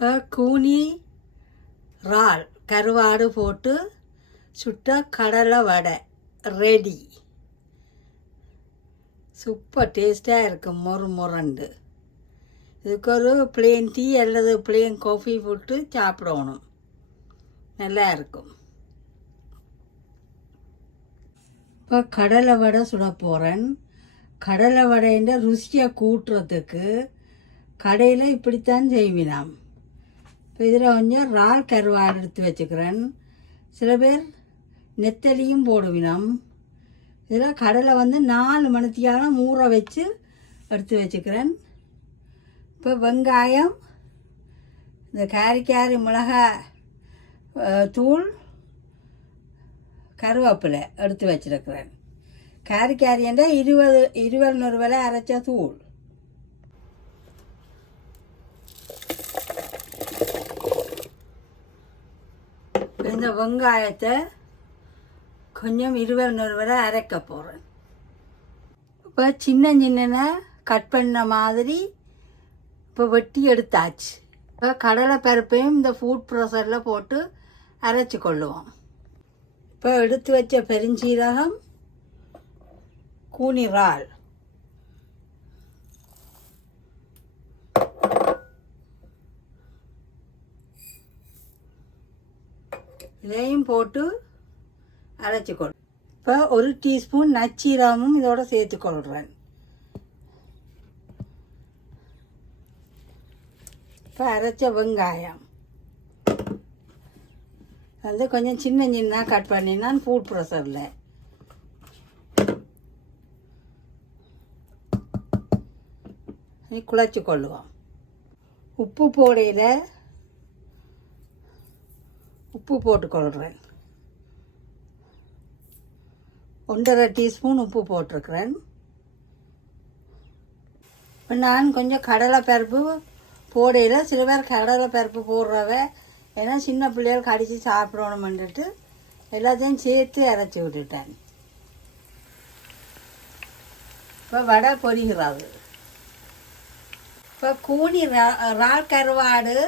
இப்போ கூனி இறால் கருவாடு போட்டு சுட்ட கடலை வடை ரெடி சூப்பர் டேஸ்ட்டாக இருக்கும் மொறு முரண்டு இதுக்கு ஒரு பிளேன் டீ அல்லது பிளேன் காஃபி போட்டு சாப்பிடணும். நல்லா இருக்கும். இப்போ கடலை வடை சுட போகிறேன் கடலை வடைன்ற ருசியை கூட்டுறதுக்கு கடையில் இப்படித்தான் செய்வினாம் இப்போ இதில் கொஞ்சம் இறால் கருவாடு எடுத்து வச்சுக்கிறேன். சில பேர் நெத்தலியும் போடுவினம். இதில் கடலை வந்து நாலு மணித்தியாலும் ஊற வச்சு எடுத்து வச்சுக்கிறேன். இப்போ வெங்காயம் இந்த காரிக்காரி மிளகாய் தூள் கருவேப்பிலை எடுத்து வச்சிருக்கிறேன். காரிக்காரி என்றால் இருபது இருபது நூறு விலை அரைச்ச தூள். இந்த வெங்காயத்தை கொஞ்சம் இருபது நூறு அரைக்க போகிறேன் இப்போ சின்ன சின்ன கட் பண்ண மாதிரி இப்போ வெட்டி எடுத்தாச்சு. இப்போ கடலை பருப்பையும் இந்த ஃபுட் ப்ரெஷரில் போட்டு அரைச்சி கொள்ளுவோம். இப்போ எடுத்து வச்ச பெருஞ்சீரகம் கூனி இதையும் போட்டு அரைச்சிக்கொள். இப்போ ஒரு டீஸ்பூன் நச்சீரகமும் இதோட சேர்த்துக்கொள்கிறேன் இப்போ அரைச்ச வெங்காயம். வந்து கொஞ்சம் சின்ன சின்ன கட் பண்ணினான் ஃபுட் ப்ரெஷரில் குழச்சி கொள்ளுவோம். உப்பு போடையில் உப்பு போட்டுக்கொள்கிறேன் ஒன்றரை டீஸ்பூன் உப்பு போட்டிருக்கிறேன். இப்போ நான் கொஞ்சம் கடலை பருப்பு போடையில் சில பேர் கடலை பருப்பு போடுறவ ஏன்னா சின்ன பிள்ளைகள் கடித்து சாப்பிடணுமென்ட்டு எல்லாத்தையும் சேர்த்து இறச்சி விட்டுட்டேன். இப்போ வடை பொரிகிறாது. இப்போ கூனி ரா- இறால் கருவாடு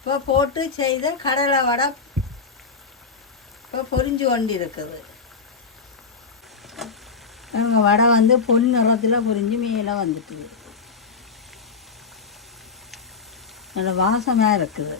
இப்போ போட்டு செய்த கடலை வடை இப்போ பொரிஞ்சு கொண்டு இருக்குது வடை வந்து பொன் நிறத்தில் பொரிஞ்சு மேலே வந்துட்டு நல்ல வாசமாக இருக்குது.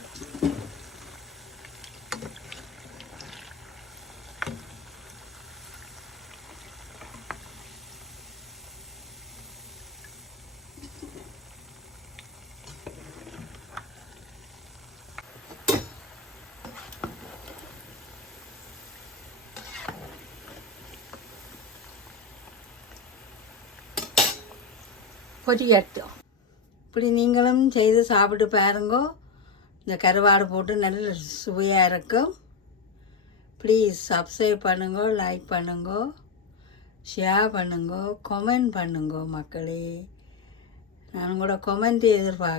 பொரியட்டும் இப்படி நீங்களும் செய்து சாப்பிட்டு பாருங்கோ. இந்த கருவாடு போட்டு நல்ல சுவையாக இருக்கும். ப்ளீஸ் சப்ஸ்கிரைப் பண்ணுங்கோ லைக் பண்ணுங்கோ ஷேர் பண்ணுங்கோ கொமெண்ட் பண்ணுங்கோ மக்களே. நான் கூட கொமெண்ட் எதிர்பார்க்க